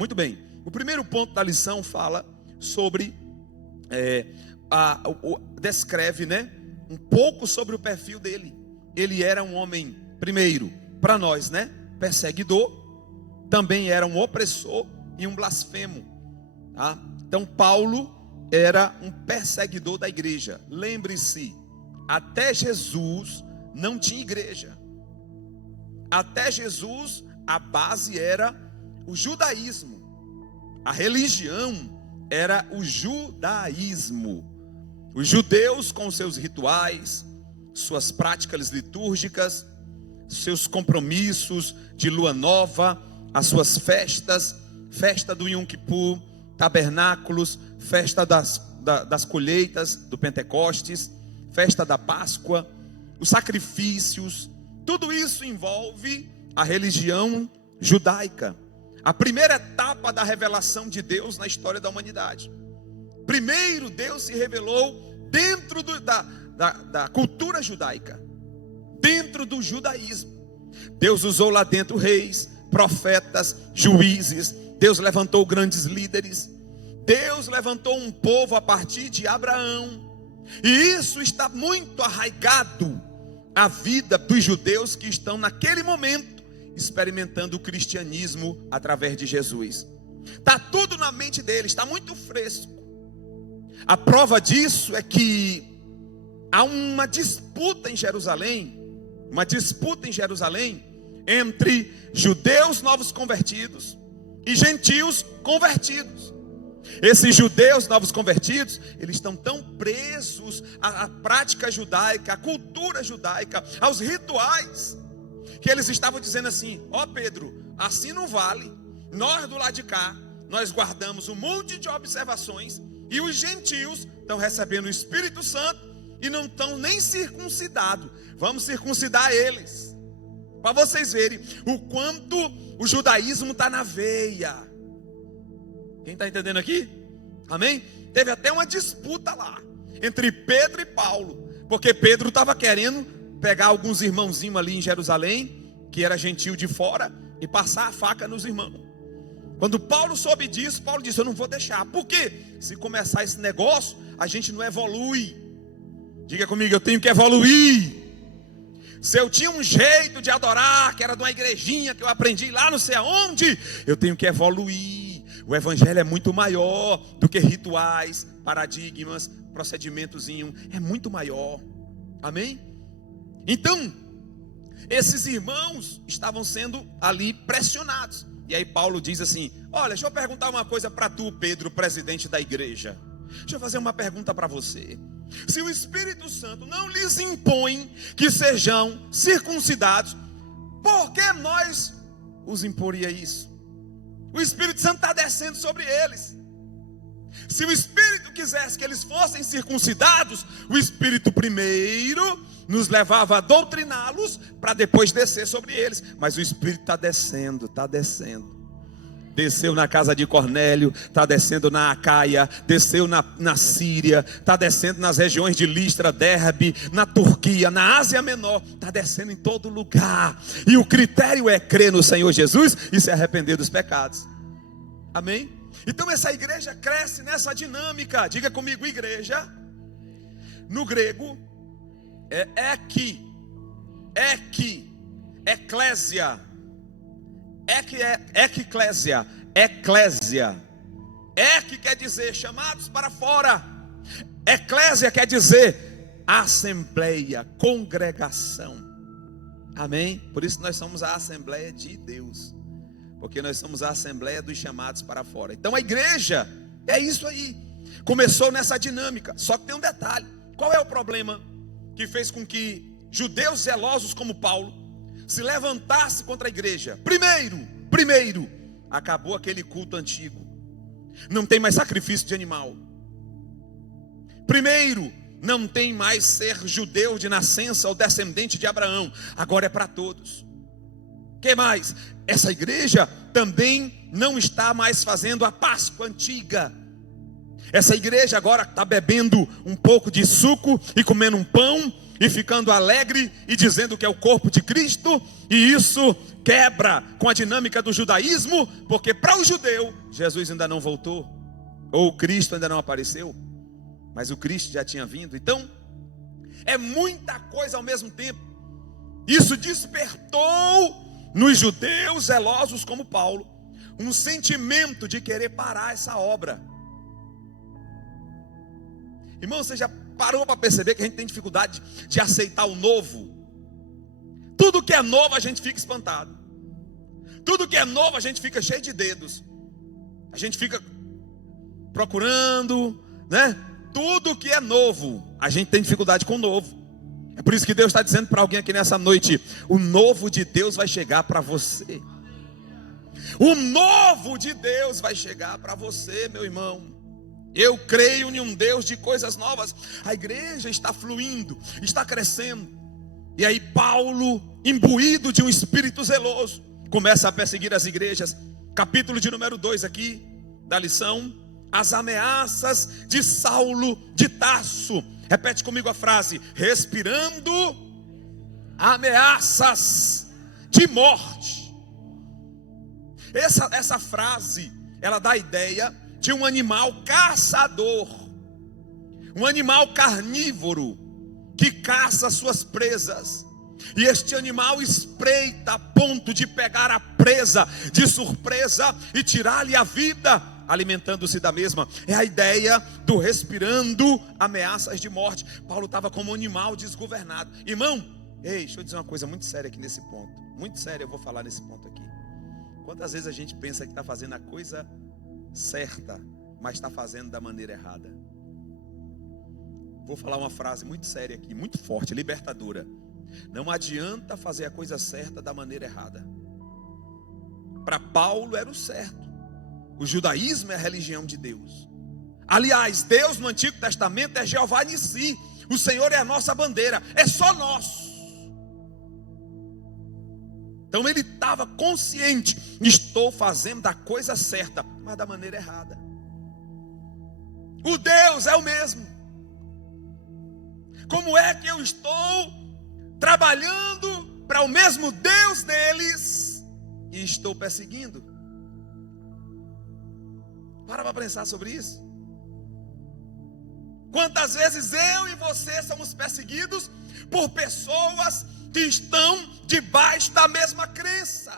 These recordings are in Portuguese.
Muito bem, o primeiro ponto da lição fala sobre, descreve, né, um pouco sobre o perfil dele. Ele era um homem, primeiro, para nós, né, perseguidor, também era um opressor e um blasfemo, tá? Então Paulo era um perseguidor da igreja. Lembre-se, até Jesus não tinha igreja. Até Jesus a base era o judaísmo. A religião era o judaísmo. Os judeus com seus rituais, suas práticas litúrgicas, seus compromissos de lua nova, as suas festas, festa do Yom Kippur, tabernáculos, festa das colheitas do Pentecostes, festa da Páscoa, os sacrifícios, tudo isso envolve a religião judaica. A primeira etapa da revelação de Deus na história da humanidade. Primeiro Deus se revelou dentro da cultura judaica, dentro do judaísmo. Deus usou lá dentro reis, profetas, juízes. Deus levantou grandes líderes. Deus levantou um povo a partir de Abraão. E isso está muito arraigado à vida dos judeus que estão naquele momento experimentando o cristianismo através de Jesus. Está tudo na mente deles, está muito fresco. A prova disso é que há uma disputa em Jerusalém, entre judeus novos convertidos e gentios convertidos. Esses judeus novos convertidos, eles estão tão presos à prática judaica, à cultura judaica, aos rituais, que eles estavam dizendo assim: ó Pedro, assim não vale. Nós do lado de cá, nós guardamos um monte de observações, e os gentios estão recebendo o Espírito Santo e não estão nem circuncidados. Vamos circuncidar eles, para vocês verem o quanto o judaísmo está na veia. Quem está entendendo aqui? Amém? Teve até uma disputa lá entre Pedro e Paulo, porque Pedro estava querendo pegar alguns irmãozinhos ali em Jerusalém, que era gentio de fora, e passar a faca nos irmãos. Quando Paulo soube disso, Paulo disse: eu não vou deixar. Por quê? Se começar esse negócio, a gente não evolui. Diga comigo: eu tenho que evoluir. Se eu tinha um jeito de adorar, que era de uma igrejinha que eu aprendi lá não sei aonde, eu tenho que evoluir. O evangelho é muito maior do que rituais, paradigmas, procedimentozinho. É muito maior. Amém? Então, esses irmãos estavam sendo ali pressionados. E aí Paulo diz assim: olha, deixa eu perguntar uma coisa para tu, Pedro, presidente da igreja. Deixa eu fazer uma pergunta para você. Se o Espírito Santo não lhes impõe que sejam circuncidados, por que nós os imporia isso? O Espírito Santo está descendo sobre eles. Se o Espírito quisesse que eles fossem circuncidados, o Espírito primeiro nos levava a doutriná-los para depois descer sobre eles. Mas o Espírito está descendo, está descendo. Desceu na casa de Cornélio, está descendo na Acaia, desceu na Síria, está descendo nas regiões de Listra, Derbe, na Turquia, na Ásia Menor, está descendo em todo lugar. E o critério é crer no Senhor Jesus e se arrepender dos pecados. Amém? Então essa igreja cresce nessa dinâmica. Diga comigo: igreja, no grego, é eclésia. Eclésia. Ek quer dizer chamados para fora. Eclésia quer dizer assembleia, congregação. Amém? Por isso nós somos a Assembleia de Deus, porque nós somos a Assembleia dos chamados para fora. Então a igreja é isso aí. Começou nessa dinâmica. Só que tem um detalhe. Qual é o problema que fez com que judeus zelosos como Paulo se levantasse contra a igreja? Primeiro, acabou aquele culto antigo. Não tem mais sacrifício de animal. Primeiro, não tem mais ser judeu de nascença ou descendente de Abraão. Agora é para todos. Que mais? Essa igreja também não está mais fazendo a Páscoa antiga. Essa igreja agora está bebendo um pouco de suco e comendo um pão e ficando alegre e dizendo que é o corpo de Cristo, e isso quebra com a dinâmica do judaísmo, porque para o judeu, Jesus ainda não voltou, ou o Cristo ainda não apareceu, mas o Cristo já tinha vindo. Então, é muita coisa ao mesmo tempo. Isso despertou nos judeus zelosos como Paulo um sentimento de querer parar essa obra. Irmão, você já parou para perceber que a gente tem dificuldade de aceitar o novo? Tudo que é novo a gente fica espantado. Tudo que é novo a gente fica cheio de dedos. A gente fica procurando, né? Tudo que é novo, a gente tem dificuldade com o novo. É por isso que Deus está dizendo para alguém aqui nessa noite: o novo de Deus vai chegar para você. O novo de Deus vai chegar para você, meu irmão. Eu creio em um Deus de coisas novas. A igreja está fluindo, está crescendo. E aí Paulo, imbuído de um espírito zeloso, começa a perseguir as igrejas. Capítulo de número 2 aqui da lição: as ameaças de Saulo de Tarso. Repete comigo a frase: respirando ameaças de morte. Essa frase, ela dá a ideia de um animal caçador, um animal carnívoro que caça suas presas. E este animal espreita a ponto de pegar a presa de surpresa e tirar-lhe a vida, alimentando-se da mesma. É a ideia do respirando ameaças de morte. Paulo estava como um animal desgovernado. Irmão, deixa eu dizer uma coisa muito séria aqui nesse ponto. Muito séria, eu vou falar nesse ponto aqui. Quantas vezes a gente pensa que está fazendo a coisa certa, mas está fazendo da maneira errada? Vou falar uma frase muito séria aqui, muito forte, libertadora. Não adianta fazer a coisa certa da maneira errada. Para Paulo era o certo. O judaísmo é a religião de Deus. Aliás, Deus no Antigo Testamento é Jeová Nissi. O Senhor é a nossa bandeira, é só nosso. Então ele estava consciente: estou fazendo a coisa certa, mas da maneira errada. O Deus é o mesmo. Como é que eu estou trabalhando para o mesmo Deus deles e estou perseguindo? Para pensar sobre isso. Quantas vezes eu e você somos perseguidos por pessoas que estão debaixo da mesma crença?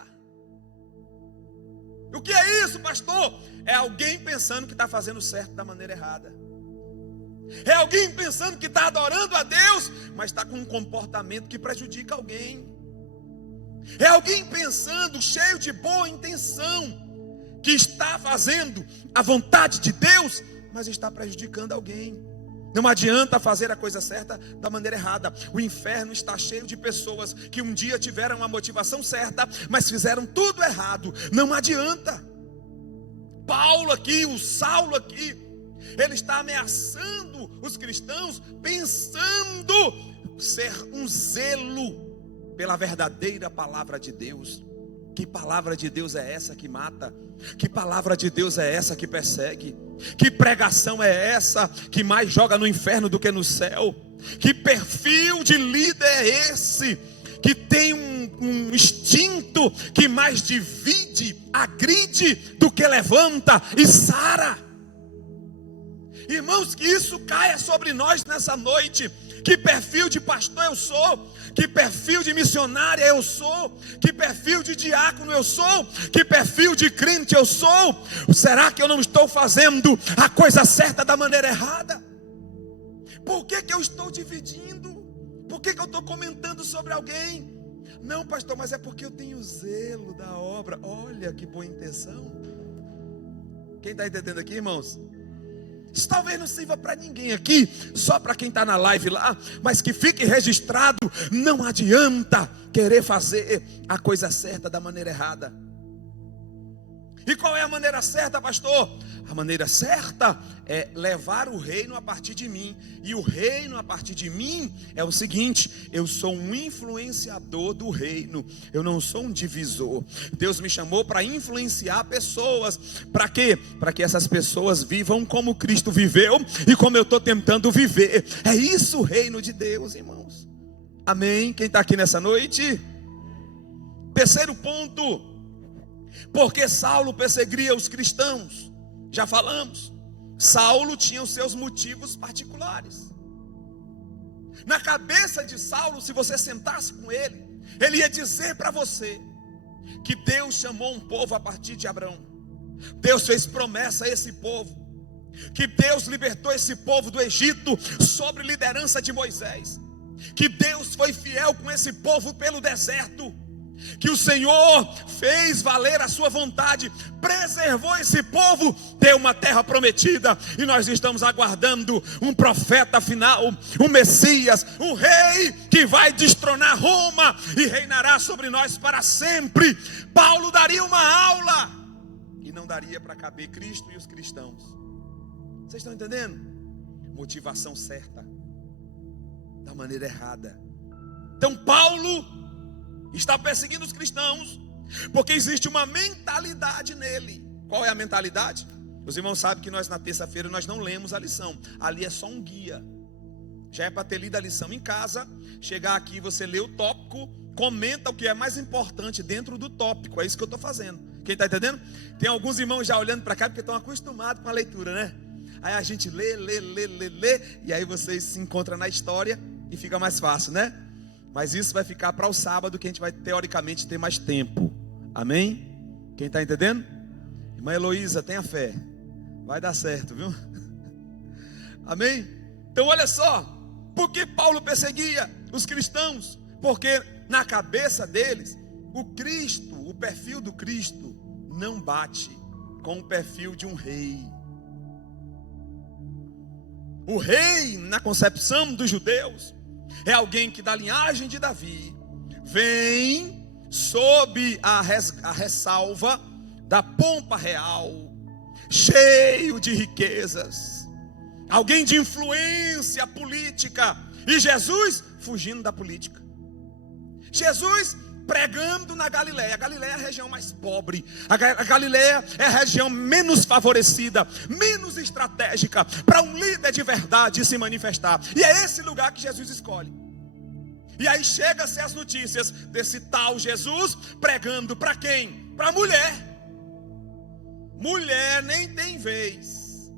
O que é isso, pastor? É alguém pensando que está fazendo certo da maneira errada. É alguém pensando que está adorando a Deus, mas está com um comportamento que prejudica alguém. É alguém pensando, cheio de boa intenção, que está fazendo a vontade de Deus, mas está prejudicando alguém. Não adianta fazer a coisa certa da maneira errada. O inferno está cheio de pessoas que um dia tiveram a motivação certa, mas fizeram tudo errado. Não adianta. Paulo aqui, o Saulo aqui, ele está ameaçando os cristãos, pensando ser um zelo pela verdadeira palavra de Deus. Que palavra de Deus é essa que mata? Que palavra de Deus é essa que persegue? Que pregação é essa que mais joga no inferno do que no céu? Que perfil de líder é esse que tem um instinto que mais divide, agride do que levanta e sara? Irmãos, que isso caia sobre nós nessa noite. Que perfil de pastor eu sou? Que perfil de missionária eu sou? Que perfil de diácono eu sou? Que perfil de crente eu sou? Será que eu não estou fazendo a coisa certa da maneira errada? Por que eu estou dividindo? Por que eu estou comentando sobre alguém? Não, pastor, mas é porque eu tenho zelo da obra. Olha que boa intenção. Quem está entendendo aqui, irmãos? Isso talvez não sirva para ninguém aqui, só para quem está na live lá, mas que fique registrado: não adianta querer fazer a coisa certa da maneira errada. E qual é a maneira certa, pastor? A maneira certa é levar o reino a partir de mim. E o reino a partir de mim é o seguinte: eu sou um influenciador do reino, eu não sou um divisor. Deus me chamou para influenciar pessoas. Para quê? Para que essas pessoas vivam como Cristo viveu e como eu estou tentando viver. É isso o reino de Deus, irmãos. Amém? Quem está aqui nessa noite? Terceiro ponto, porque Saulo perseguia os cristãos. Já falamos, Saulo tinha os seus motivos particulares. Na cabeça de Saulo, se você sentasse com ele, ele ia dizer para você que Deus chamou um povo a partir de Abraão. Deus fez promessa a esse povo, que Deus libertou esse povo do Egito sob liderança de Moisés, que Deus foi fiel com esse povo pelo deserto, que o Senhor fez valer a sua vontade, preservou esse povo, deu uma terra prometida, e nós estamos aguardando um profeta final, um Messias, um rei que vai destronar Roma e reinará sobre nós para sempre. Paulo daria uma aula e não daria para caber Cristo e os cristãos. Vocês estão entendendo? Motivação certa, da maneira errada. Então Paulo está perseguindo os cristãos porque existe uma mentalidade nele. Qual é a mentalidade? Os irmãos sabem que nós na terça-feira nós não lemos a lição. Ali é só um guia. Já é para ter lido a lição em casa. Chegar aqui, você lê o tópico, comenta o que é mais importante dentro do tópico. É isso que eu estou fazendo. Quem está entendendo? Tem alguns irmãos já olhando para cá porque estão acostumados com a leitura, né? Aí a gente lê, e aí vocês se encontram na história e fica mais fácil, né? Mas isso vai ficar para o sábado, que a gente vai teoricamente ter mais tempo. Amém? Quem está entendendo? Irmã Heloísa, tenha fé. Vai dar certo, viu? Amém? Então olha só. Por que Paulo perseguia os cristãos? Porque na cabeça deles, o Cristo, o perfil do Cristo, não bate com o perfil de um rei. O rei, na concepção dos judeus, é alguém que da linhagem de Davi vem sob a ressalva da pompa real, cheio de riquezas, alguém de influência política, e Jesus fugindo da política. Jesus pregando na Galileia. A Galileia é a região mais pobre, a Galileia é a região menos favorecida, menos estratégica para um líder de verdade se manifestar, e é esse lugar que Jesus escolhe. E aí chega-se as notícias desse tal Jesus pregando para quem? Para mulher. Mulher nem tem vez.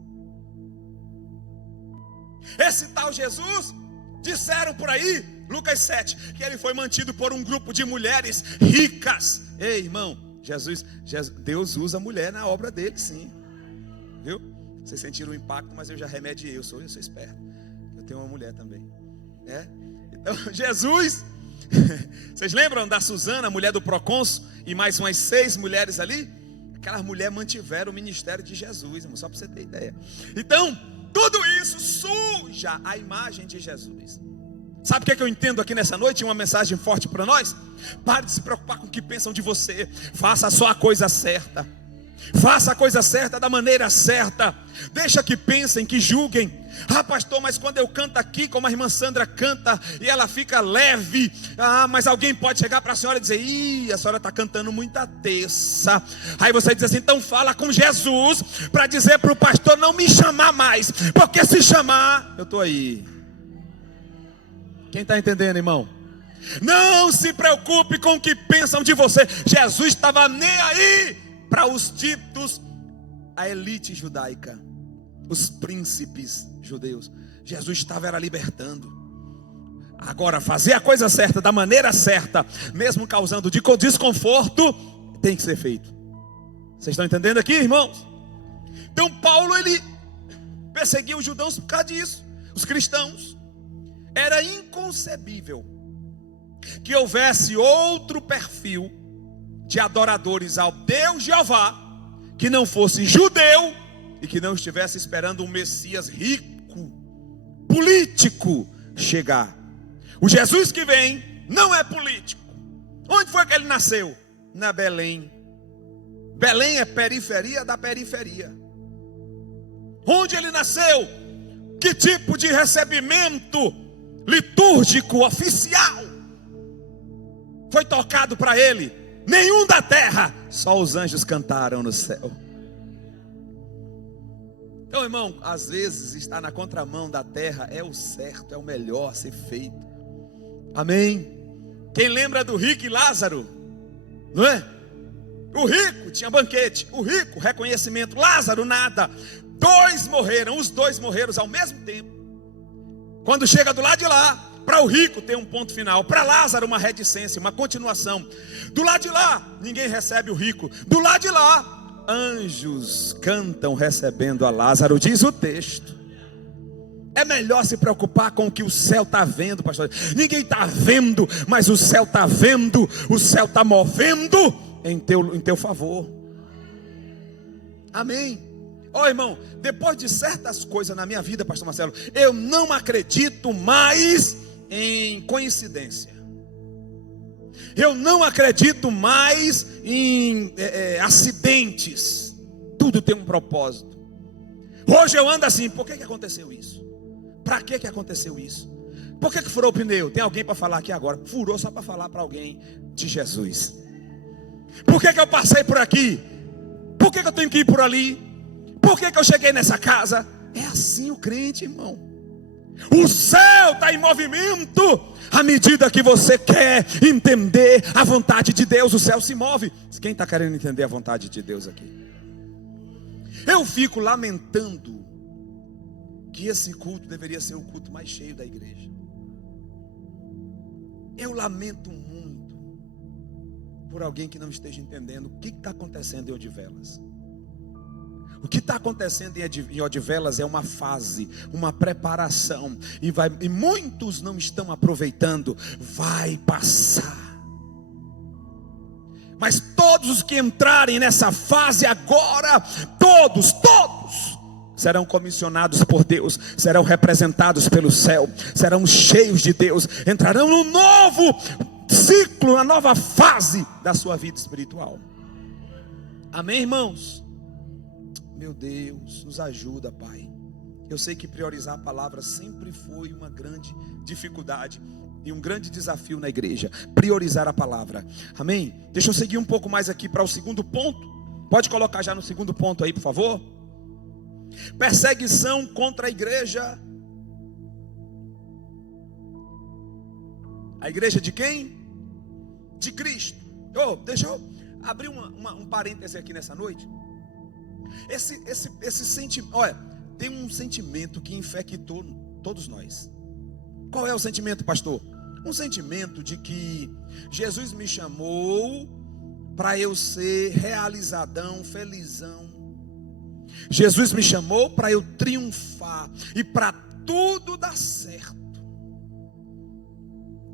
Esse tal Jesus, disseram por aí, Lucas 7, que ele foi mantido por um grupo de mulheres ricas. Ei, irmão, Deus usa a mulher na obra dele, sim. Viu? Vocês sentiram o impacto, mas eu já remediei, eu sou esperto. Eu tenho uma mulher também. Então, Jesus, vocês lembram da Susana, mulher do procônsul, e mais umas 6 mulheres ali? Aquelas mulheres mantiveram o ministério de Jesus, irmão, só para você ter ideia. Então, tudo isso suja a imagem de Jesus. Sabe o que eu entendo aqui nessa noite? Uma mensagem forte para nós. Pare de se preocupar com o que pensam de você. Faça só a coisa certa. Faça a coisa certa da maneira certa. Deixa que pensem, que julguem. Ah, pastor, mas quando eu canto aqui, como a irmã Sandra canta, e ela fica leve, mas alguém pode chegar para a senhora e dizer: ih, a senhora está cantando muita terça. Aí você diz assim: então fala com Jesus para dizer para o pastor não me chamar mais, porque se chamar, eu estou aí. Quem está entendendo, irmão? Não se preocupe com o que pensam de você. Jesus estava nem aí para os ditos, a elite judaica, os príncipes judeus. Jesus estava libertando. Agora, fazer a coisa certa, da maneira certa, mesmo causando desconforto, tem que ser feito. Vocês estão entendendo aqui, irmãos? Então Paulo, ele perseguia os judeus por causa disso, os cristãos. Era inconcebível que houvesse outro perfil de adoradores ao Deus Jeová que não fosse judeu e que não estivesse esperando um Messias rico, político chegar. O Jesus que vem não é político. Onde foi que ele nasceu? Na Belém. Belém é periferia da periferia. Onde ele nasceu? Que tipo de recebimento litúrgico oficial foi tocado para ele? Nenhum da terra, só os anjos cantaram no céu. Então, irmão, às vezes estar na contramão da terra é o certo, é o melhor a ser feito. Amém? Quem lembra do rico e Lázaro? Não é? O rico tinha banquete, o rico reconhecimento, Lázaro nada. Os dois morreram ao mesmo tempo. Quando chega do lado de lá, para o rico tem um ponto final, para Lázaro uma reticência, uma continuação. Do lado de lá, ninguém recebe o rico. Do lado de lá, anjos cantam recebendo a Lázaro, diz o texto. É melhor se preocupar com o que o céu está vendo, pastor. Ninguém está vendo, mas o céu está vendo, o céu está movendo em teu favor. Amém. Ó, irmão, depois de certas coisas na minha vida, pastor Marcelo, eu não acredito mais em coincidência. Eu não acredito mais em acidentes. Tudo tem um propósito. Hoje eu ando assim, por que aconteceu isso? Para que aconteceu isso? Por que furou o pneu? Tem alguém para falar aqui agora? Furou só para falar para alguém de Jesus. Por que eu passei por aqui? Por que eu tenho que ir por ali? Por que eu cheguei nessa casa? É assim o crente, irmão. O céu está em movimento. À medida que você quer entender a vontade de Deus, o céu se move. Quem está querendo entender a vontade de Deus aqui? Eu fico lamentando que esse culto deveria ser o culto mais cheio da igreja. Eu lamento muito por alguém que não esteja entendendo o que está acontecendo em Odivelas. O que está acontecendo em Odivelas é uma fase, uma preparação, e muitos não estão aproveitando. Vai passar. Mas todos os que entrarem nessa fase agora, todos serão comissionados por Deus, serão representados pelo céu, serão cheios de Deus, entrarão no novo ciclo, na nova fase da sua vida espiritual. Amém, irmãos? Meu Deus, nos ajuda, Pai. Eu sei que priorizar a palavra sempre foi uma grande dificuldade e um grande desafio na igreja. Priorizar a palavra. Amém? Deixa eu seguir um pouco mais aqui para o segundo ponto. Pode colocar já no segundo ponto aí, por favor. Perseguição contra a igreja. A igreja de quem? De Cristo. Deixa eu abrir um parêntese aqui nessa noite. Esse sentimento, olha, tem um sentimento que infectou todos nós. Qual é o sentimento, pastor? Um sentimento de que Jesus me chamou para eu ser realizadão, felizão. Jesus me chamou para eu triunfar e para tudo dar certo.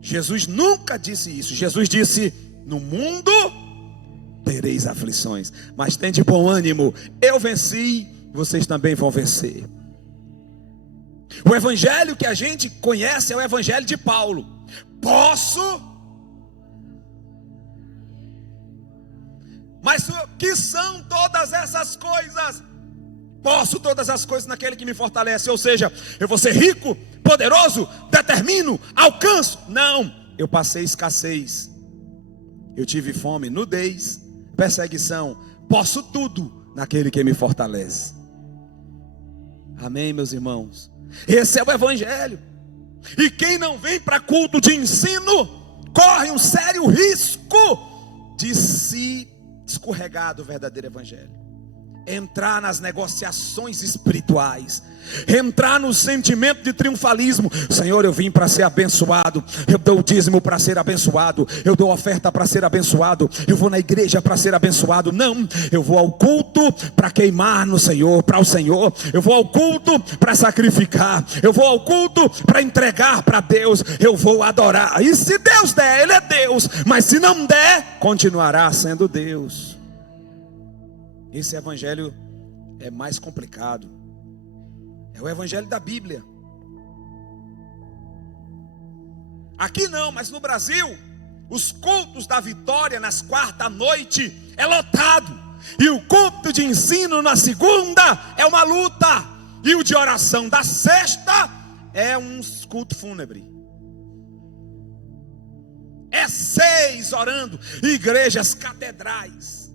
Jesus nunca disse isso. Jesus disse: no mundo tereis aflições, mas tem de bom ânimo, eu venci, vocês também vão vencer. O evangelho que a gente conhece é o evangelho de Paulo. Mas o que são todas essas coisas? Posso todas as coisas naquele que me fortalece. Ou seja, eu vou ser rico, poderoso, determino, alcanço. Não, eu passei escassez, eu tive fome, nudez, perseguição. Posso tudo naquele que me fortalece. Amém, meus irmãos? Esse é o evangelho. E quem não vem para culto de ensino corre um sério risco de se escorregar do verdadeiro evangelho. Entrar nas negociações espirituais, entrar no sentimento de triunfalismo. Senhor, eu vim para ser abençoado, eu dou o dízimo para ser abençoado, eu dou oferta para ser abençoado, eu vou na igreja para ser abençoado. Não, eu vou ao culto para queimar no Senhor, para o Senhor. Eu vou ao culto para sacrificar, eu vou ao culto para entregar para Deus, eu vou adorar. E se Deus der, Ele é Deus, mas se não der, continuará sendo Deus. Esse evangelho é mais complicado. É o evangelho da Bíblia. Aqui não, mas no Brasil, os cultos da vitória nas quarta noite é lotado. E o culto de ensino na segunda é uma luta. E o de oração da sexta é um culto fúnebre. É 6 orando, igrejas, catedrais.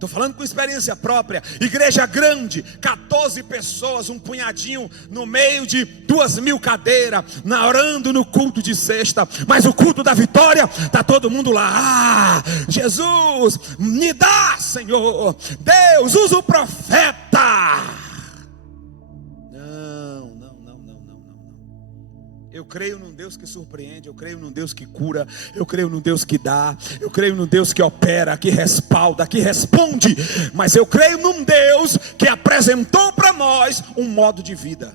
Estou falando com experiência própria. Igreja grande, 14 pessoas, um punhadinho no meio de 2.000 cadeiras, orando no culto de sexta. Mas o culto da vitória, está todo mundo lá. Ah, Jesus, me dá, Senhor. Deus, usa o profeta. Eu creio num Deus que surpreende, eu creio num Deus que cura, eu creio num Deus que dá, eu creio num Deus que opera, que respalda, que responde. Mas eu creio num Deus que apresentou para nós um modo de vida,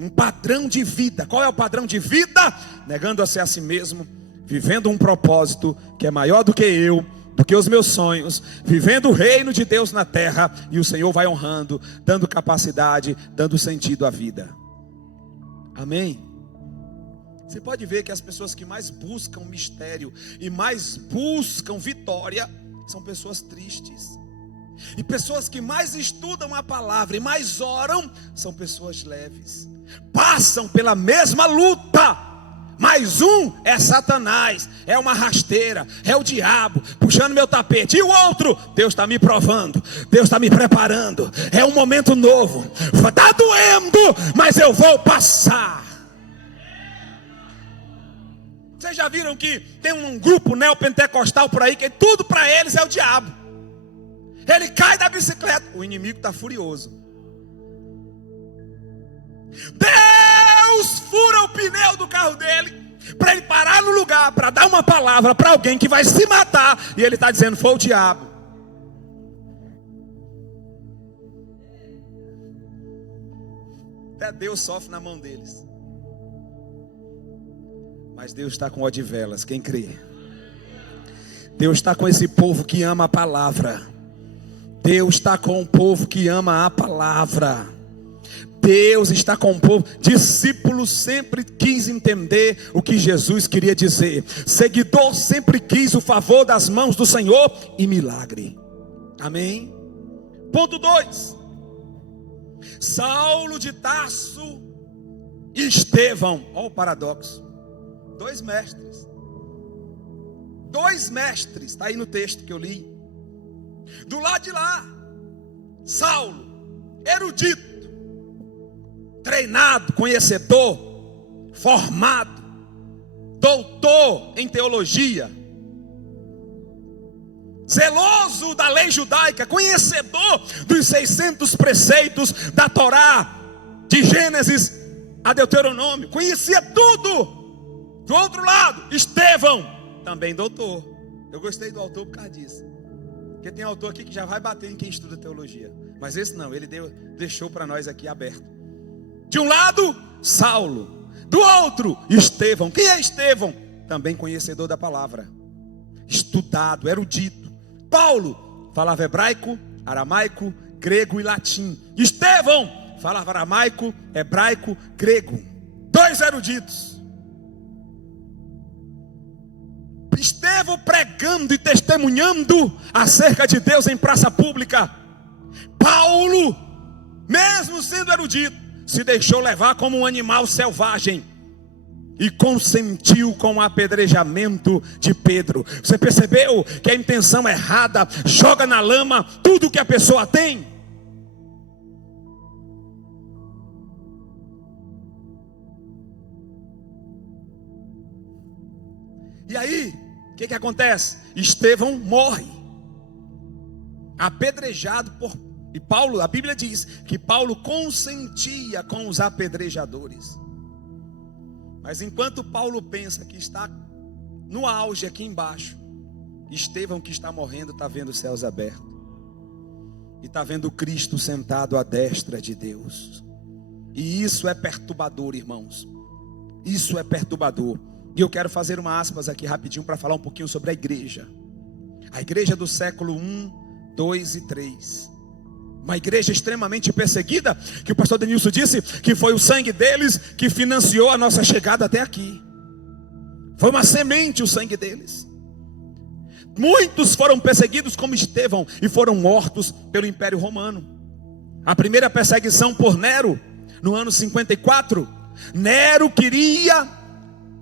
um padrão de vida. Qual é o padrão de vida? Negando-se a si mesmo, vivendo um propósito que é maior do que eu, do que os meus sonhos, vivendo o reino de Deus na terra. E o Senhor vai honrando, dando capacidade, dando sentido à vida. Amém? Você pode ver que as pessoas que mais buscam mistério e mais buscam vitória são pessoas tristes. E pessoas que mais estudam a palavra e mais oram são pessoas leves. Passam pela mesma luta, mas um é Satanás, é uma rasteira, é o diabo puxando meu tapete. E o outro, Deus está me provando, Deus está me preparando. É um momento novo, está doendo, mas eu vou passar. Vocês já viram que tem um grupo neopentecostal por aí que tudo para eles é o diabo. Ele cai da bicicleta, o inimigo está furioso. Deus fura o pneu do carro dele para ele parar no lugar, para dar uma palavra para alguém que vai se matar. E ele está dizendo, foi o diabo. Até Deus sofre na mão deles. Mas Deus está com odivelas, quem crê? Deus está com esse povo que ama a palavra. Deus está com o povo que ama a palavra. Deus está com o povo. Discípulo sempre quis entender o que Jesus queria dizer. Seguidor sempre quis o favor das mãos do Senhor e milagre. Amém? Ponto 2. Saulo de Tarso e Estevão. Olha o paradoxo. Dois mestres, está aí no texto que eu li. Do lado de lá, Saulo, erudito, treinado, conhecedor, formado, doutor em teologia, zeloso da lei judaica, conhecedor dos 600 preceitos da Torá, de Gênesis a Deuteronômio, conhecia tudo. Do outro lado, Estevão, também doutor. Eu gostei do autor por causa disso, porque tem autor aqui que já vai bater em quem estuda teologia, mas esse não, ele deixou para nós aqui aberto. De um lado, Saulo, do outro, Estevão. Quem é Estevão? Também conhecedor da palavra, estudado, erudito. Paulo falava hebraico, aramaico, grego e latim. Estevão falava aramaico, hebraico, grego. Dois eruditos. Estevão pregando e testemunhando acerca de Deus em praça pública. Paulo, mesmo sendo erudito, se deixou levar como um animal selvagem e consentiu com o apedrejamento de Pedro. Você percebeu que a intenção errada joga na lama tudo que a pessoa tem? E aí, o que acontece? Estevão morre, apedrejado por... E Paulo, a Bíblia diz que Paulo consentia com os apedrejadores. Mas enquanto Paulo pensa que está no auge aqui embaixo, Estevão, que está morrendo, está vendo os céus abertos. E está vendo Cristo sentado à destra de Deus. E isso é perturbador, irmãos. Isso é perturbador. E eu quero fazer uma aspas aqui rapidinho para falar um pouquinho sobre a igreja. A igreja do século 1, 2 e 3. Uma igreja extremamente perseguida, que o pastor Denilson disse que foi o sangue deles que financiou a nossa chegada até aqui. Foi uma semente o sangue deles. Muitos foram perseguidos como Estevão e foram mortos pelo Império Romano. A primeira perseguição por Nero, no ano 54, Nero queria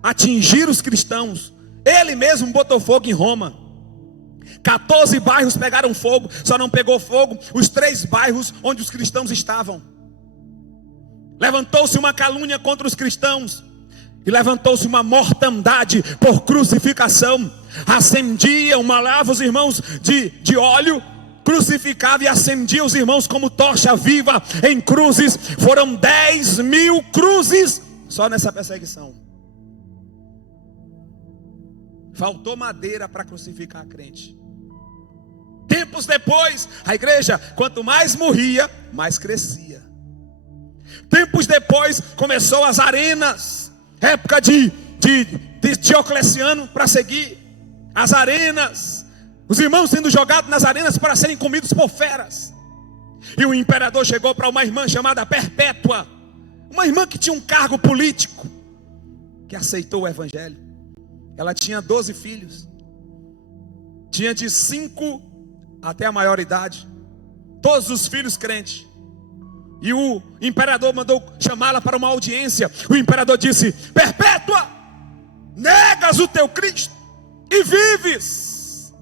atingir os cristãos. Ele mesmo botou fogo em Roma. 14 bairros pegaram fogo. Só não pegou fogo os 3 bairros onde os cristãos estavam. Levantou-se uma calúnia contra os cristãos, e levantou-se uma mortandade por crucificação. Acendia, malhava os irmãos de óleo, crucificava e acendia os irmãos como tocha viva em cruzes. Foram 10.000 cruzes só nessa perseguição. Faltou madeira para crucificar a crente. Tempos depois, a igreja, quanto mais morria, mais crescia. Tempos depois, começou as arenas, época de Diocleciano para seguir. As arenas, os irmãos sendo jogados nas arenas para serem comidos por feras. E o imperador chegou para uma irmã chamada Perpétua, uma irmã que tinha um cargo político, que aceitou o evangelho. Ela tinha 12 filhos, tinha de 5 até a maioridade, todos os filhos crentes. E o imperador mandou chamá-la para uma audiência. O imperador disse: Perpétua, negas o teu Cristo e vives.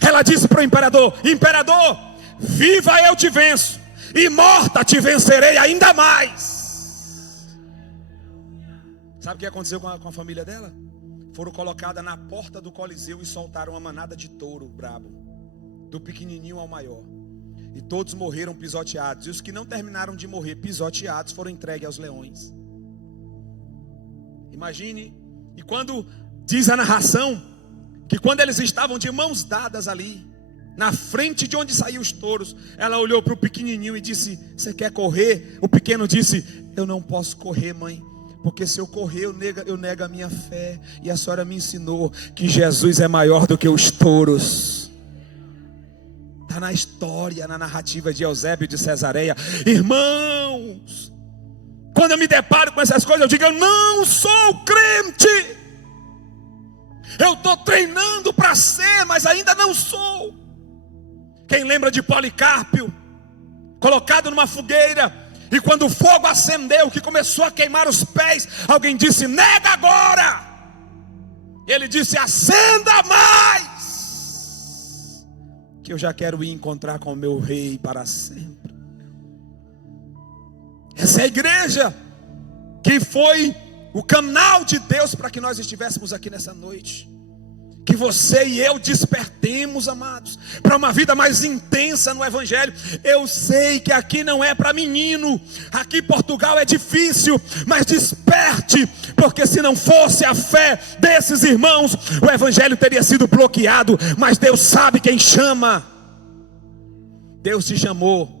Ela disse para o imperador: Imperador, viva eu te venço, e morta te vencerei ainda mais. Sabe o que aconteceu com a família dela? Foram colocadas na porta do Coliseu e soltaram uma manada de touro brabo, do pequenininho ao maior. E todos morreram pisoteados. E os que não terminaram de morrer pisoteados foram entregues aos leões. Imagine. E quando diz a narração que quando eles estavam de mãos dadas ali, na frente de onde saíam os touros, ela olhou para o pequenininho e disse: você quer correr? O pequeno disse: eu não posso correr, mãe, porque se eu correr eu nego a minha fé. E a senhora me ensinou que Jesus é maior do que os touros. Está na história, na narrativa de Eusébio de Cesareia. Irmãos, quando eu me deparo com essas coisas, eu digo: eu não sou crente. Eu estou treinando para ser, mas ainda não sou. Quem lembra de Policarpo, colocado numa fogueira, e quando o fogo acendeu, que começou a queimar os pés, alguém disse: nega agora. Ele disse: acenda mais, que eu já quero ir encontrar com o meu rei para sempre. Essa é a igreja que foi o canal de Deus para que nós estivéssemos aqui nessa noite. Que você e eu despertemos, amados, para uma vida mais intensa no evangelho. Eu sei que aqui não é para menino, aqui Portugal é difícil, mas desperte, porque se não fosse a fé desses irmãos, o evangelho teria sido bloqueado. Mas Deus sabe quem chama. Deus te chamou.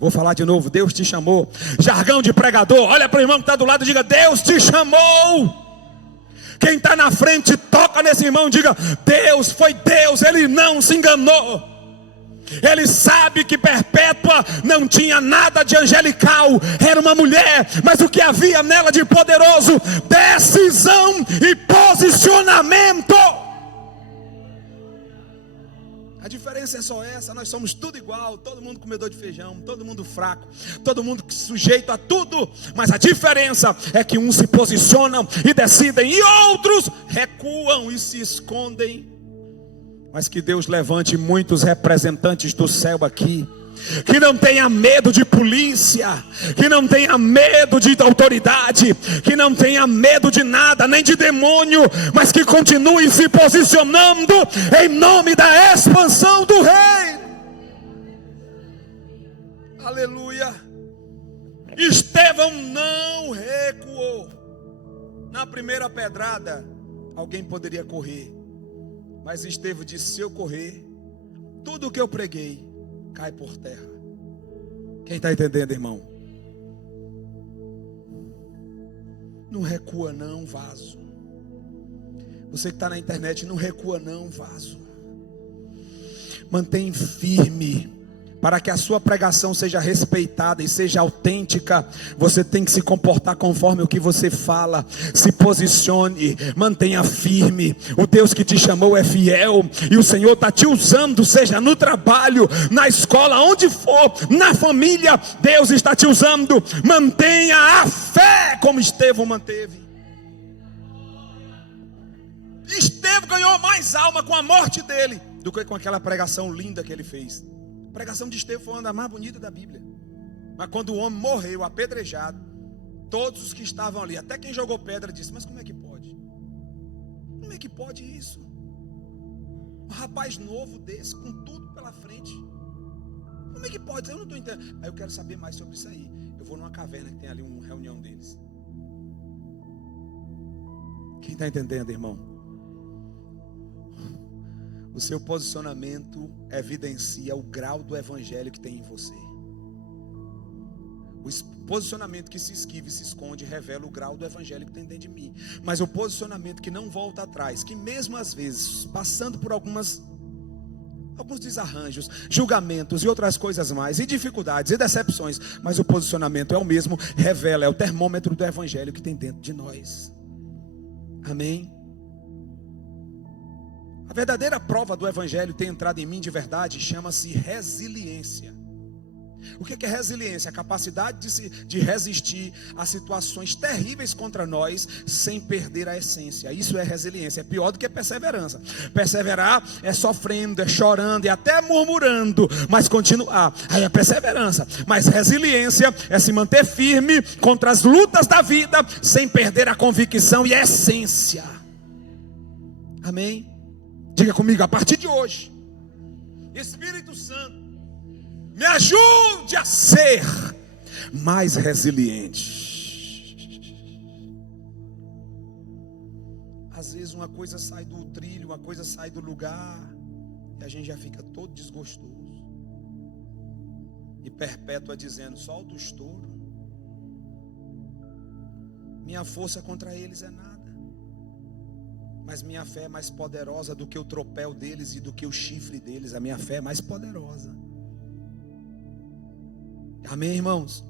Vou falar de novo: Deus te chamou. Jargão de pregador, olha para o irmão que está do lado e diga: Deus te chamou. Quem está na frente, toca nesse irmão e diga: Deus, foi Deus, Ele não se enganou. Ele sabe que Perpétua não tinha nada de angelical, era uma mulher, mas o que havia nela de poderoso? Decisão e posicionamento. A diferença é só essa: nós somos tudo igual, todo mundo comedor de feijão, todo mundo fraco, todo mundo sujeito a tudo. Mas a diferença é que uns se posicionam e decidem, e outros recuam e se escondem. Mas que Deus levante muitos representantes do céu aqui, que não tenha medo de polícia, que não tenha medo de autoridade, que não tenha medo de nada, nem de demônio, mas que continue se posicionando em nome da expansão do reino. Aleluia. Estevão não recuou. Na primeira pedrada, alguém poderia correr, mas Estevão disse: se eu correr, tudo o que eu preguei cai por terra. Quem está entendendo, irmão? Não recua não, vaso. Você que está na internet, não recua não, vaso. Mantém firme. Para que a sua pregação seja respeitada e seja autêntica, você tem que se comportar conforme o que você fala. Se posicione, mantenha firme. O Deus que te chamou é fiel, e o Senhor está te usando, seja no trabalho, na escola, onde for, na família, Deus está te usando. Mantenha a fé como Estevão manteve. Estevão ganhou mais alma com a morte dele do que com aquela pregação linda que ele fez. A pregação de Estevão foi uma das mais bonitas da Bíblia. Mas quando o homem morreu apedrejado, todos os que estavam ali, até quem jogou pedra, disse: mas como é que pode? Como é que pode isso? Um rapaz novo desse, com tudo pela frente, como é que pode? Eu não estou entendendo. Aí eu quero saber mais sobre isso aí. Eu vou numa caverna que tem ali uma reunião deles. Quem está entendendo, irmão? O seu posicionamento evidencia o grau do evangelho que tem em você. O posicionamento que se esquiva e se esconde revela o grau do evangelho que tem dentro de mim. Mas o posicionamento que não volta atrás, que mesmo às vezes, passando por alguns desarranjos, julgamentos e outras coisas mais, e dificuldades e decepções, mas o posicionamento é o mesmo, revela, é o termômetro do evangelho que tem dentro de nós. Amém? A verdadeira prova do evangelho ter entrado em mim de verdade chama-se resiliência. O que é resiliência? A capacidade de resistir a situações terríveis contra nós sem perder a essência. Isso é resiliência. É pior do que perseverança. Perseverar é sofrendo, é chorando e até murmurando, mas continuar. Aí é perseverança. Mas resiliência é se manter firme contra as lutas da vida sem perder a convicção e a essência. Amém? Diga comigo, a partir de hoje, Espírito Santo, me ajude a ser mais resiliente. Às vezes uma coisa sai do trilho, uma coisa sai do lugar, e a gente já fica todo desgostoso. E Perpétua dizendo: solta o estouro. Minha força contra eles é nada. Mas minha fé é mais poderosa do que o tropel deles e do que o chifre deles. A minha fé é mais poderosa. Amém, irmãos?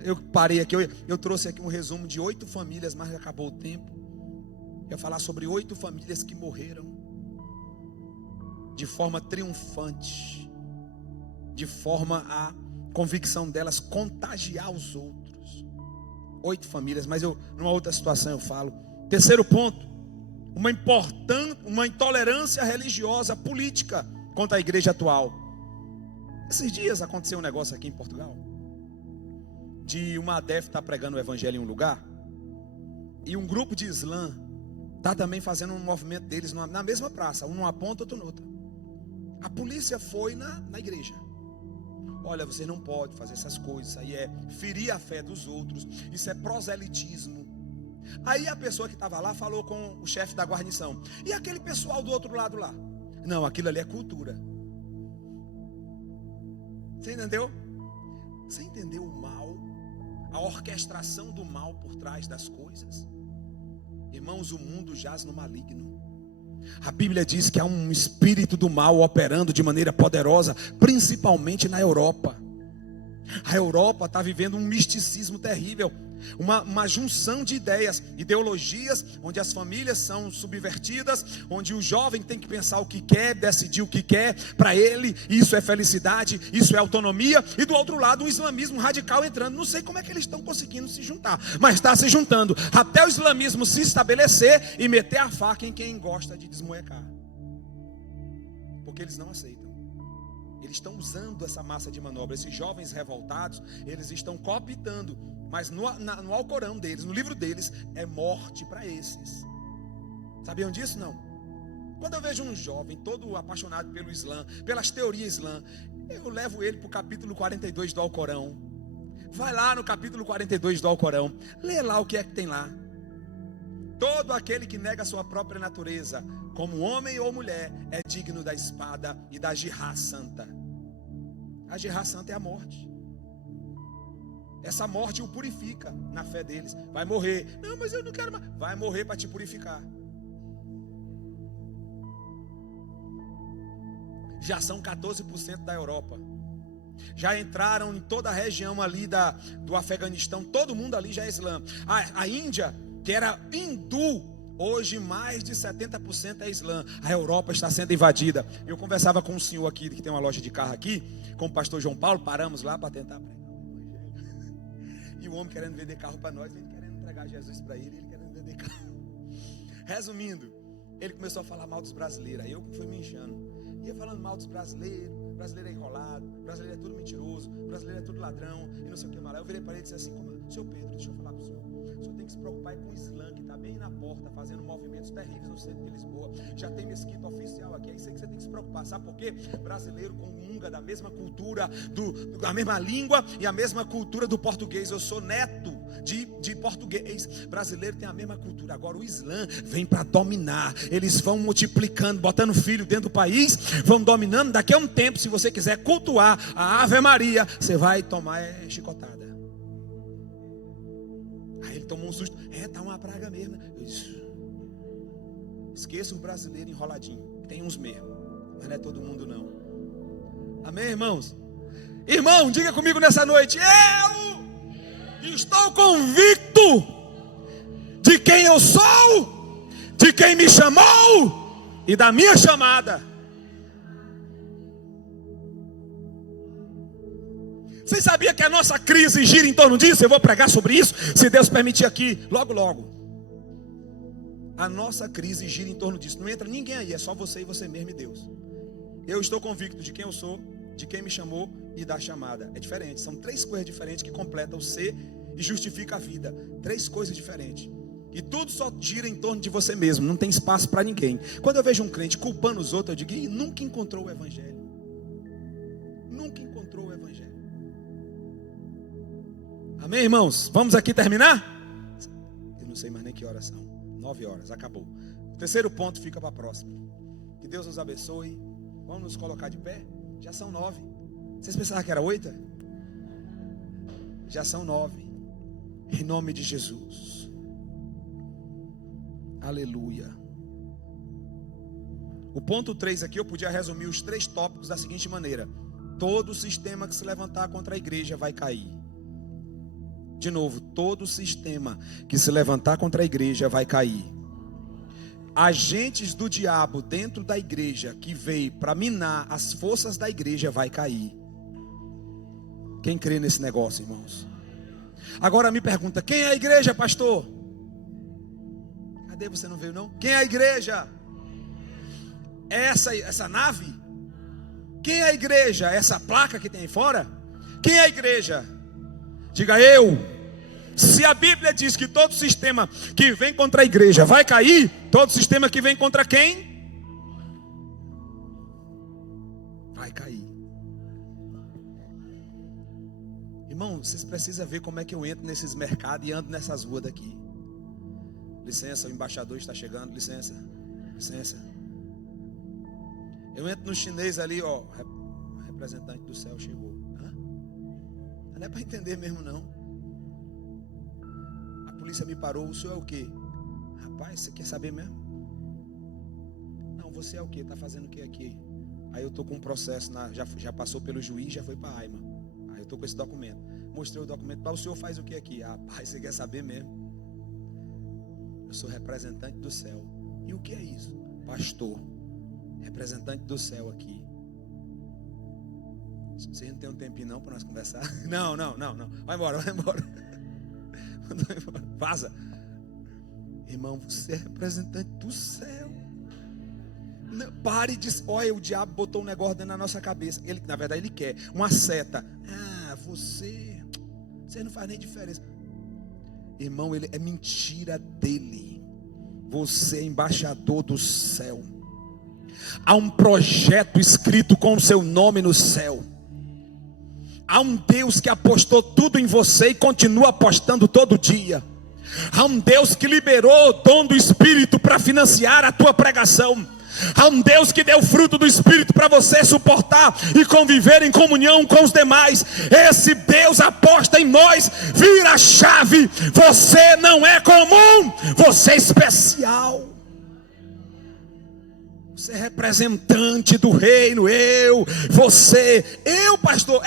Eu parei aqui, eu trouxe aqui um resumo de 8 famílias, mas acabou o tempo. Eu ia falar sobre 8 famílias que morreram de forma triunfante, de forma a convicção delas contagiar os outros. 8 famílias, mas numa outra situação eu falo. Terceiro ponto, uma intolerância religiosa, política contra a igreja atual. Esses dias aconteceu um negócio aqui em Portugal, de uma ADEF estar pregando o evangelho em um lugar, e um grupo de Islã está também fazendo um movimento deles na mesma praça, um numa ponta, outro noutra. A polícia foi na igreja: olha, você não pode fazer essas coisas, isso aí é ferir a fé dos outros, isso é proselitismo. Aí a pessoa que estava lá falou com o chefe da guarnição: e aquele pessoal do outro lado lá? Não, aquilo ali é cultura. Você entendeu? Você entendeu o mal? A orquestração do mal por trás das coisas? Irmãos, o mundo jaz no maligno. A Bíblia diz que há um espírito do mal operando de maneira poderosa, principalmente na Europa. A Europa está vivendo um misticismo terrível, uma junção de ideias, ideologias, onde as famílias são subvertidas, onde o jovem tem que pensar o que quer, decidir o que quer para ele. Isso é felicidade, isso é autonomia. E do outro lado, um islamismo radical entrando. Não sei como é que eles estão conseguindo se juntar, mas está se juntando até o islamismo se estabelecer e meter a faca em quem gosta de desmoecar, porque eles não aceitam. Eles estão usando essa massa de manobra. Esses jovens revoltados, eles estão cooptando. Mas no Alcorão deles, no livro deles, é morte para esses. Sabiam disso? Não. Quando eu vejo um jovem todo apaixonado pelo Islã, pelas teorias Islã, eu levo ele para o capítulo 42 do Alcorão. Vai lá no capítulo 42 do Alcorão, lê lá o que é que tem lá. Todo aquele que nega a sua própria natureza, como homem ou mulher, é digno da espada e da jihad santa. A jihad santa é a morte. Essa morte o purifica na fé deles. Vai morrer. Não, mas eu não quero mais. Vai morrer para te purificar. Já são 14% da Europa. Já entraram em toda a região ali do Afeganistão. Todo mundo ali já é islã. A Índia, que era hindu, hoje mais de 70% é islã. A Europa está sendo invadida. Eu conversava com um senhor aqui, que tem uma loja de carro aqui, com o pastor João Paulo. Paramos lá para tentar pregar o evangelho. E o homem querendo vender carro para nós, ele querendo entregar Jesus para ele querendo vender carro. Resumindo, Ele começou a falar mal dos brasileiros. Aí eu fui me inchando. Ia falando mal dos brasileiros. Brasileiro é enrolado, brasileiro é tudo mentiroso, brasileiro é tudo ladrão, e não sei o que mais. Eu virei para ele e disse assim: Senhor Pedro, deixa eu falar com o senhor. O senhor tem que se preocupar com o Islã, que está bem na porta, fazendo movimentos terríveis no centro de Lisboa. Já tem mesquita oficial aqui, é isso aí que você tem que se preocupar. Sabe por quê? Brasileiro comunga da mesma cultura, da mesma língua e a mesma cultura do português. Eu sou neto de português. Brasileiro tem a mesma cultura. Agora o Islã vem para dominar. Eles vão multiplicando, botando filho dentro do país, vão dominando. Daqui a um tempo, se você quiser cultuar a Ave Maria, você vai tomar chicotada. Aí ele tomou um susto. Tá uma praga mesmo. Esqueça o brasileiro enroladinho. Tem uns mesmo, mas não é todo mundo não. Amém, irmãos? Irmão, diga comigo nessa noite: eu estou convicto de quem eu sou, de quem me chamou e da minha chamada. Você sabia que a nossa crise gira em torno disso? Eu vou pregar sobre isso, se Deus permitir, aqui, logo, logo. A nossa crise gira em torno disso. Não entra ninguém aí, é só você e você mesmo e Deus. Eu estou convicto de quem eu sou, de quem me chamou e da chamada. É diferente, são 3 coisas diferentes que completam o ser e justifica a vida. 3 coisas diferentes. E tudo só gira em torno de você mesmo, não tem espaço para ninguém. Quando eu vejo um crente culpando os outros, eu digo: Ih, nunca encontrou o evangelho. Nunca encontrou o evangelho. Amém, irmãos? Vamos aqui terminar? Eu não sei mais nem que horas são. 9 horas, acabou. O terceiro ponto fica para a próxima. Que Deus nos abençoe. Vamos nos colocar de pé. Já são 9. Vocês pensavam que era 8? Já são 9. Em nome de Jesus. Aleluia. O ponto 3 aqui eu podia resumir os 3 tópicos da seguinte maneira: todo sistema que se levantar contra a igreja vai cair. De novo, todo sistema que se levantar contra a igreja vai cair. Agentes do diabo dentro da igreja que veio para minar as forças da igreja vai cair. Quem crê nesse negócio, irmãos? Agora me pergunta: quem é a igreja, pastor? Cadê, você não veio não? Quem é a igreja? É essa nave? Quem é a igreja? Essa placa que tem aí fora? Quem é a igreja? Diga: eu. Se a Bíblia diz que todo sistema que vem contra a igreja vai cair, todo sistema que vem contra quem? Vai cair. Irmão, vocês precisam ver como é que eu entro nesses mercados e ando nessas ruas daqui. Licença, o embaixador está chegando. Licença, licença. Eu entro no chinês ali, ó. O representante do céu chegou. Não é para entender mesmo não. A polícia me parou. O senhor é o quê? Rapaz, você quer saber mesmo? Não, você é o quê? Está fazendo o quê aqui? Aí eu estou com um processo, já passou pelo juiz, já foi para a AIMA. Aí eu estou com esse documento. Mostrei o documento para o senhor. Faz o quê aqui? Rapaz, você quer saber mesmo? Eu sou representante do céu. E o que é isso? Pastor, representante do céu aqui. Você não tem um tempinho não para nós conversar? Não. Vai embora. Vaza. Irmão, você é representante do céu. Não, pare e diz: olha, o diabo botou um negócio dentro da nossa cabeça. Ele, na verdade, ele quer uma seta. Você não faz nem diferença. Irmão, ele é mentira dele. Você é embaixador do céu. Há um projeto escrito com o seu nome no céu. Há um Deus que apostou tudo em você e continua apostando todo dia. Há um Deus que liberou o dom do Espírito para financiar a tua pregação. Há um Deus que deu fruto do Espírito para você suportar e conviver em comunhão com os demais. Esse Deus aposta em nós. Vira a chave. Você não é comum, você é especial. Você é representante do reino. Pastor,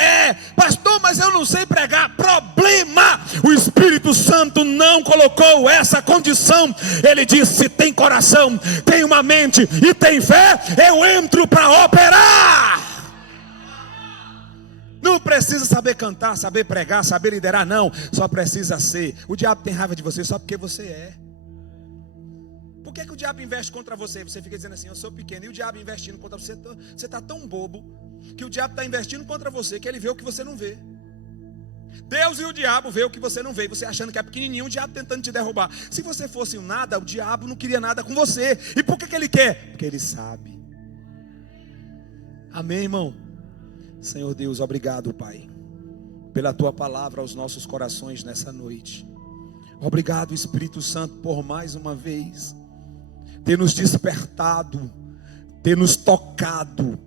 pastor, mas eu não sei pregar. Problema, o Espírito Santo não colocou essa condição. Ele disse: se tem coração, tem uma mente e tem fé, eu entro para operar. Não precisa saber cantar, saber pregar, saber liderar, não. Só precisa ser. O diabo tem raiva de você só porque você é. Por que é que o diabo investe contra você? Você fica dizendo assim, eu sou pequeno. E o diabo investindo contra você, você está tão bobo, que o diabo está investindo contra você, que ele vê o que você não vê. Deus e o diabo vê o que você não vê. Você achando que é pequenininho, o diabo tentando te derrubar. Se você fosse um nada, o diabo não queria nada com você. E por que ele quer? Porque ele sabe. Amém, irmão? Senhor Deus, obrigado, Pai, pela Tua palavra aos nossos corações nessa noite. Obrigado, Espírito Santo, por mais uma vez ter nos despertado, ter nos tocado,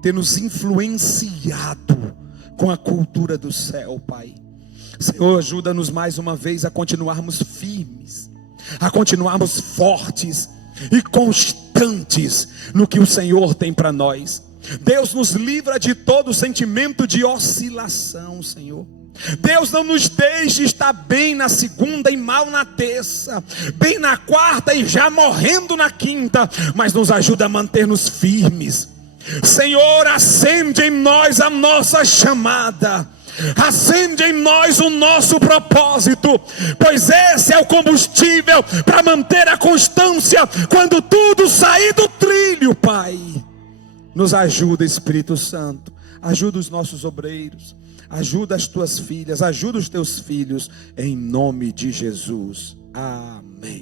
ter nos influenciado com a cultura do céu, Pai. Senhor, ajuda-nos mais uma vez a continuarmos firmes, a continuarmos fortes e constantes no que o Senhor tem para nós. Deus, nos livra de todo sentimento de oscilação, Senhor. Deus, não nos deixe estar bem na segunda e mal na terça, bem na quarta e já morrendo na quinta, mas nos ajuda a manter-nos firmes. Senhor, acende em nós a nossa chamada, acende em nós o nosso propósito, pois esse é o combustível para manter a constância quando tudo sair do trilho, Pai. Nos ajuda, Espírito Santo, ajuda os nossos obreiros, ajuda as tuas filhas, ajuda os teus filhos, em nome de Jesus, amém.